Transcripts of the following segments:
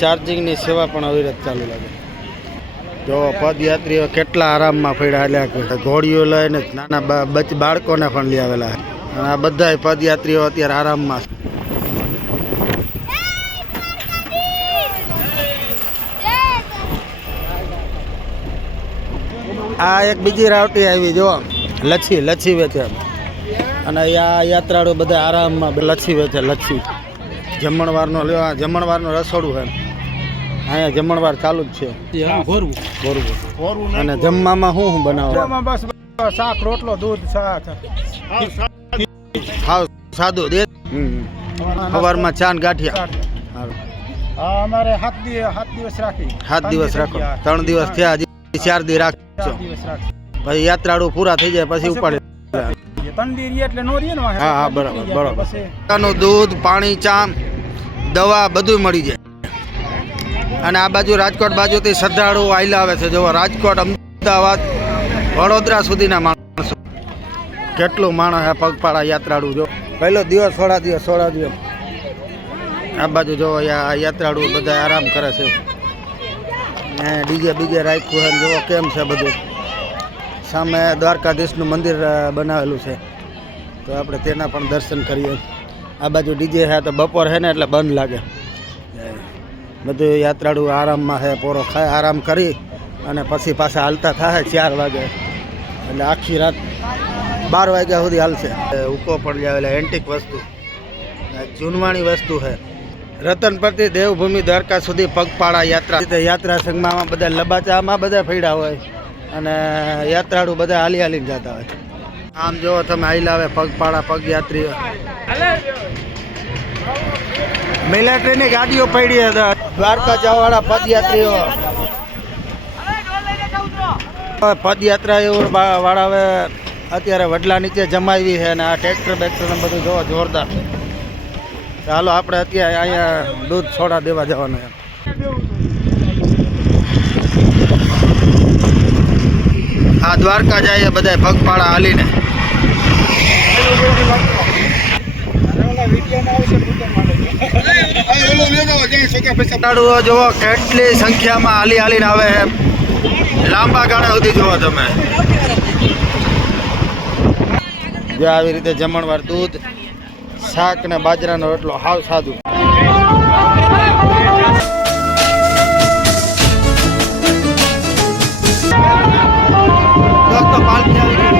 ચાર્જિંગની સેવા પણ અવિરત ચાલુ લાગે. જો પદયાત્રીઓ કેટલા આરામમાં પડ્યા, એટલે ઘોડીઓ લઈને નાના બાળકોને પણ લઈ આવેલા. અને આ બધા પદયાત્રીઓ અત્યારે આરામમાં. આ એક બીજી રાવટી આવી, જો લચ્છી વેચે. અને આ યાત્રાળુ બધા આરામમાં લચ્છી વેચે. લચ્છી જમણવારનું રસોડું છે. અહીંયા જમણવાર ચાલુ જ છે. અને જમવામાં શું બનાવો? શાક, રોટલો, દૂધ, ખાવ સાદું દે. સવારમાં ચા ને ગાંઠિયા. અમારે 7 દિવસ રાખી. 7 દિવસ રાખો. 3 દિવસ થયા, હજી 4 દિવસ રાખજો. પછી યાત્રાળુ પૂરા થઈ જાય પછી ઉપાડે. હા બરાબર. દૂધ, પાણી, ચા, દવા બધું મળી જાય. અને આ બાજુ રાજકોટ બાજુથી શ્રદ્ધાળુ આયલા આવે છે. જો રાજકોટ, અમદાવાદ, વડોદરા સુધીના માણસો. કેટલું માણસ આ પગપાળા યાત્રાળુ. જો પહેલો દિવસ થોડા દિવસ. આ બાજુ જો યાત્રાળુ બધા આરામ કરે છે. ડીજે બીજે રાખ્યું છે. જો કેમ છે બધું. સામે દ્વારકાધીશનું મંદિર બનાવેલું છે, તો આપણે તેના પણ દર્શન કરીએ. આ બાજુ ડીજે છે, તો બપોર છે ને એટલે બંધ લાગે. બધું યાત્રાળુ આરામમાં છે. પોરો ખાય, આરામ કરી અને પછી પાછા હાલતા થાય 4 વાગે. એટલે આખી રાત 12 વાગ્યા સુધી હાલશે. ઉકો પડી આવેલા એન્ટિક વસ્તુ, જૂનવાણી વસ્તુ છે. રતનપરથી દેવભૂમિ દ્વારકા સુધી પગપાળા યાત્રા સંઘમાં બધા લબાચામાં બધા ફેડા હોય. અને યાત્રાળુ બધા હાલીને જતા હોય. આમ જો તમે આઈલા આવે પગપાળા પગયાત્રીઓ. મિલિટરીની ગાડીઓ પડી હતા. દ્વારકા જવાવાળા પદયાત્રીઓ, પદયાત્રા વાળા હવે અત્યારે વડલા નીચે જમાવી છે. અને આ ટ્રેક્ટર બેક્ટર બધું જોવા જોરદાર. ચાલો આપણે અત્યારે અહીંયા દૂધ છોડા દેવા જવાનું છે. આ દ્વારકા જાય બધા પગપાળા હાલીને. જોવો કેટલી સંખ્યામાં હાલીને આવે છે. લાંબા ગાળા સુધી જોવો તમે. જો આવી રીતે જમણવાર દૂધ, શાક ને બાજરાનો રોટલો, હાવ સાદું. પાલખી આવી ગઈ.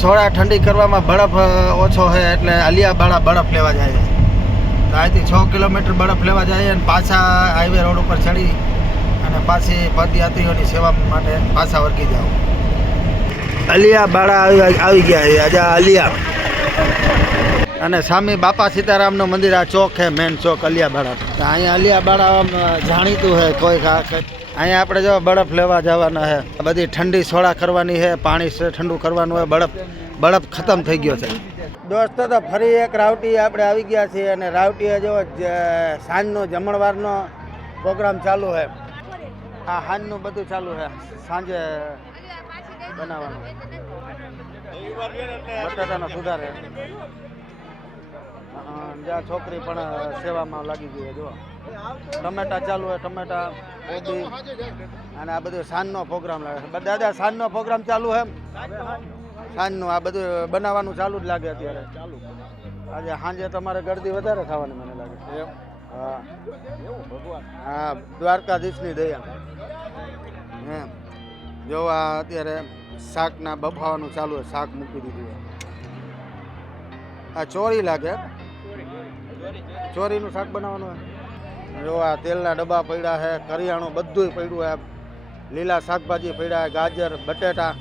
સોડા ઠંડી કરવામાં બરફ ઓછો છે એટલે આલિયાબાળા બરફ લેવા જાય તો અહીંથી 6 કિલોમીટર બરફ લેવા જાય અને પાછા હાઈવે રોડ ઉપર ચડી અને પાછી પદયાત્રીઓની સેવા માટે પાછા વર્ગી જાઓ. અલિયા બાળા આવી ગયા છે આજે અલિયા. અને સામે બાપા સીતારામનું મંદિર, આ ચોક છે મેન ચોક અલિયાબાડા. તો અહીંયા અલિયાબાડા આમ જાણીતું છે કોઈ અહીંયા આપણે જો બરફ લેવા જવાના છે, બધી ઠંડી સોડા કરવાની છે, પાણી ઠંડુ કરવાનું હોય, બરફ ખતમ થઈ ગયો છે. દોસ્તો તો ફરી એક રાવટી આપણે આવી ગયા છીએ અને રાવટીએ જો સાંજનો જમણવારનો પ્રોગ્રામ ચાલુ છે. આ સાંજનું બધું ચાલુ છે, સાંજે બનાવવાનું બટાટાનો સુધારે. જ્યાં છોકરી પણ સેવામાં લાગી ગઈ છે. જો ટમેટા ચાલુ હોય, ટમેટા કોબી અને આ બધું સાંજનો પ્રોગ્રામ લાગે છે. દાદા સાંજનો પ્રોગ્રામ ચાલુ છે, સાંજનું આ બધું બનાવવાનું ચાલુ જ લાગે અત્યારે. આજે સાંજે તમારે ગરદી વધારે થવાની મને લાગે છે. હા હા, દ્વારકાધીશની દયા. એમ જો આ અત્યારે શાકના બફાવાનું ચાલુ હોય, શાક મૂકી દીધું. આ ચોરી લાગે, ચોરીનું શાક બનાવવાનું હોય. જો આ તેલના ડબ્બા પડ્યા છે, કરિયાણું બધું પડ્યું છે, લીલા શાકભાજી પડ્યા છે, ગાજર, બટેટા.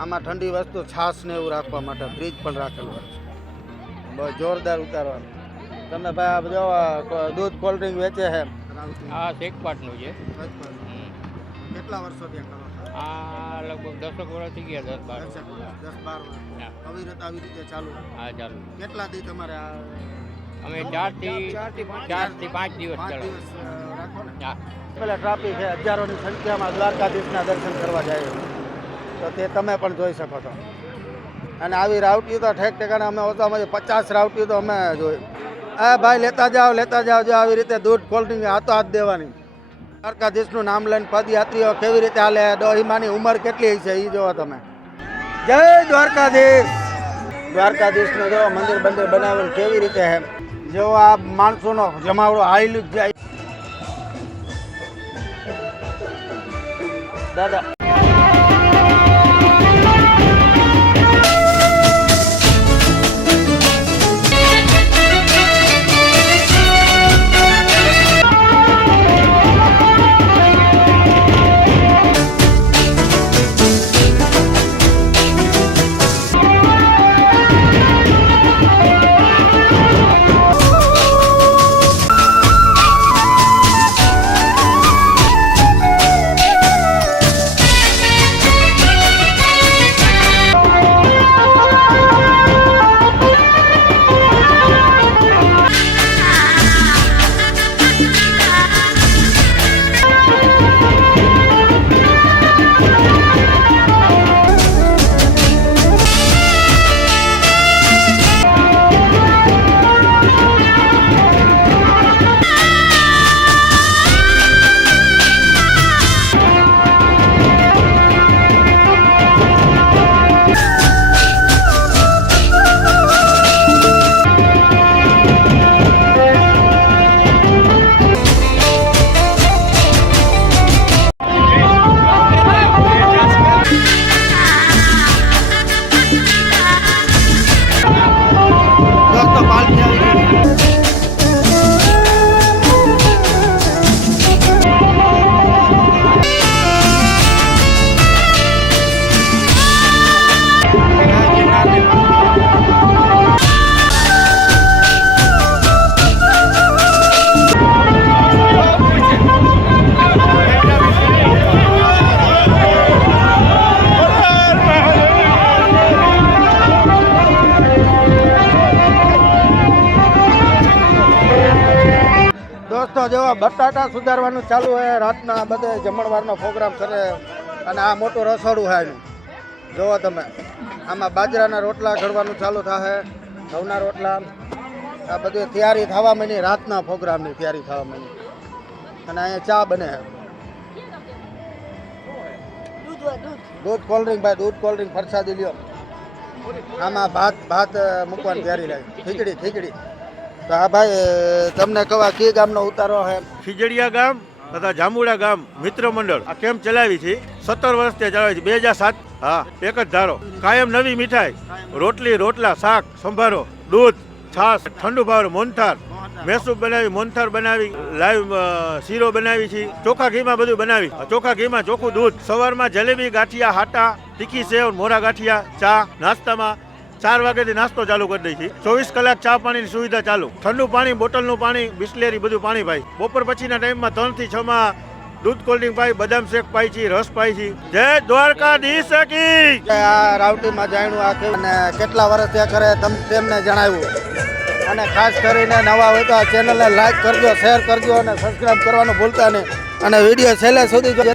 આમાં ઠંડી વસ્તુ છાશ ને એવું રાખવા માટે ફ્રીજ પણ રાખેલું હોય. બહુ જોરદાર ઉતારવાનું. તમે ભાઈ જો દૂધ કોલ્ડ ડ્રિંક વેચે છે. આ શેકપાટનું છે. કેટલા વર્ષો ત્યાં કરો? આ લગભગ 10 વર્ષ થઈ ગયા, 10-12 10-12 વર્ષ. અવિરત આવી રીતે ચાલુ? હા ચાલુ. કેટલા દી તમારે આ? અમે 4 થી 5 દિવસ રાખો ચાલુ. ને. હા. પેલા ટ્રાફિક છે, હજારોની સંખ્યામાં દ્વારકાધીશના દર્શન કરવા જાય તો તે તમે પણ જોઈ શકો છો. અને આવી રાવટીઓ તો ઠેક ઠેકાણે અમે ઓછામાં 50 રાવટીઓ તો અમે જોઈ. હા ભાઈ લેતા જાઓ જો આવી રીતે દૂધ કોલ્ડ ડ્રિંક હાથ દેવાની. દ્વારકાધીશનું નામ લઈને પદયાત્રીઓ કેવી રીતે હાલે, ડોહીમાની ઉંમર કેટલી છે એ જોવો તમે. જય દ્વારકાધીશ. દ્વારકાધીશનું જો મંદિર બનાવેલું કેવી રીતે છે. જો આ માણસોનો જમાવડો હાઈલું જ જાય. દાદા દોસ્તો જો બટાટા સુધારવાનું ચાલુ હોય, રાતના બધે જમણવારનો પ્રોગ્રામ કરે. અને આ મોટું રસોડું છે એનું જોવો તમે. આમાં બાજરાના રોટલા ઘડવાનું ચાલુ થાય, ઘઉંના રોટલા. આ બધી તૈયારી થવા માંડી, રાતના પ્રોગ્રામની તૈયારી થવા માંડી. અને અહીંયા ચા બને છે. દૂધ કોલ્ડ ડ્રિંક ભાઈ, દૂધ કોલ્ડ ડ્રિંક પ્રસાદી લ્યો. આમાં ભાત મૂકવાની તૈયારી લાગી, ખીચડી. તો હા ભાઈ તમને કહેવા કે ગામનો ઉતારો છે? ખીજડીયા ગામ તથા જાંબુડા ગામ મિત્ર મંડળ આ કેમ્પ ચલાવી છે. 17 વર્ષથી ચલાવે છે. 2007. હા, એક જ ધારો, કાયમ નવી મીઠાઈ, રોટલી, રોટલા, શાક, સંભારો, દૂધ, છાશ, ઠંડુ ભાવર, મોહનથાળ. મેસૂબ બનાવી, મોનથાર બનાવી, લાઈવ શીરો બનાવી છે, ચોખા ઘીમાં બધું બનાવી. ચોખા ઘીમાં ચોખ્ખું દૂધ. સવારમાં જલેબી, ગાંઠિયા, હાટા, તીખી સેવ, મોરા ગાંઠિયા, ચા. નાસ્તામાં 4 વાગ્યાથી નાસ્તો ચાલુ કરી દઈ છે. 24 કલાક ચા પાણીની સુવિધા ચાલુ. ઠંડુ પાણી, બોટલનું પાણી, બિસ્લેરી બધું પાણી ભાઈ. બપોર પછીના ટાઈમમાં 3 થી 6 માં દૂધ કોલ્ડ્રિંક પાઈ, બદામ શેક પાઈ છે, રસ પાઈ છે. જય દ્વારકાધીશ કી. આ રાવટીમાં જાણ્યું આ કેવું અને કેટલા વર્ષ ત્યાં કરે તેમને જણાવ્યું. અને ખાસ કરીને નવા હોય તો આ ચેનલને લાઈક કરજો, શેર કરજો અને સબસ્ક્રાઈબ કરવાનું ભૂલતા નહીં. અને વિડીયો છેલ્લે સુધી